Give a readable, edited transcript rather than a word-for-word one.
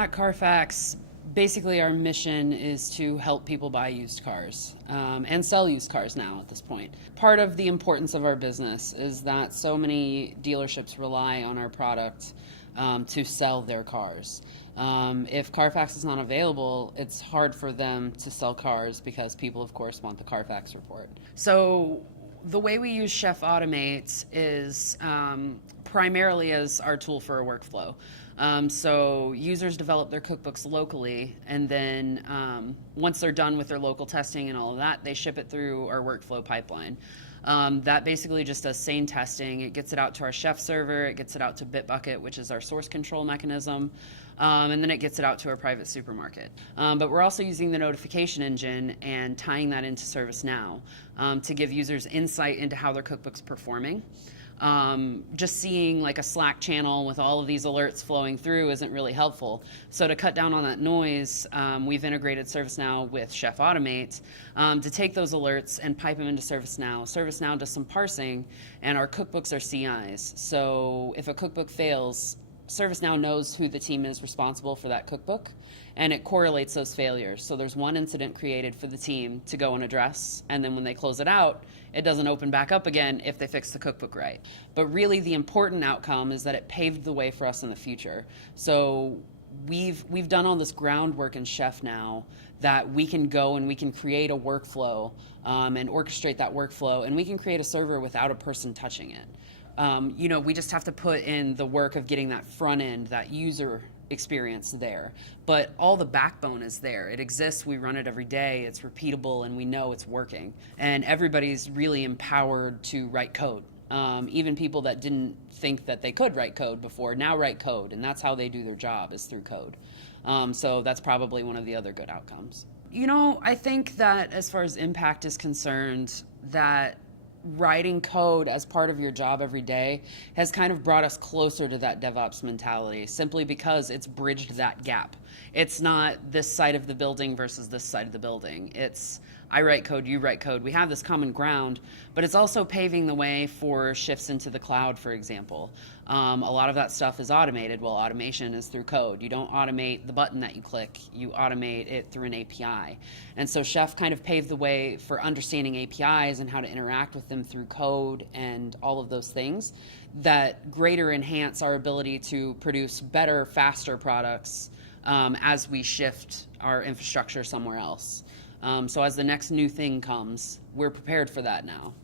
At CARFAX, basically our mission is to help people buy used cars and sell used cars now at this point. Part of the importance of our business is that so many dealerships rely on our product to sell their cars. If CARFAX is not available, it's hard for them to sell cars because people, of course, want the CARFAX report. So the way we use Chef Automate is primarily as our tool for a workflow. So users develop their cookbooks locally, and then once they're done with their local testing and all of that, they ship it through our workflow pipeline. That basically just does sane testing. It gets it out to our chef server, it gets it out to Bitbucket, which is our source control mechanism, and then it gets it out to our private supermarket. But we're also using the notification engine and tying that into ServiceNow to give users insight into how their cookbook's performing. Just seeing like a Slack channel with all of these alerts flowing through isn't really helpful. So to cut down on that noise, we've integrated ServiceNow with Chef Automate to take those alerts and pipe them into ServiceNow. ServiceNow does some parsing, and our cookbooks are CIs. So if a cookbook fails, ServiceNow knows who the team is responsible for that cookbook, and it correlates those failures. So there's one incident created for the team to go and address, and then when they close it out, it doesn't open back up again if they fix the cookbook right. But really the important outcome is that it paved the way for us in the future. So we've done all this groundwork in Chef now that we can go and we can create a workflow and orchestrate that workflow, and we can create a server without a person touching it. We just have to put in the work of getting that front end, that user experience there. But all the backbone is there. It exists, we run it every day, it's repeatable, and we know it's working. And everybody's really empowered to write code. Even people that didn't think that they could write code before now write code, and that's how they do their job, is through code. So that's probably one of the other good outcomes. I think that as far as impact is concerned, that writing code as part of your job every day has kind of brought us closer to that DevOps mentality, simply because it's bridged that gap. It's not this side of the building versus this side of the building. It's I write code, you write code. We have this common ground, but it's also paving the way for shifts into the cloud, for example. A lot of that stuff is automated. Well, automation is through code. You don't automate the button that you click. You automate it through an API. And so Chef kind of paved the way for understanding APIs and how to interact with them through code and all of those things that greater enhance our ability to produce better, faster products as we shift our infrastructure somewhere else. So as the next new thing comes, we're prepared for that now.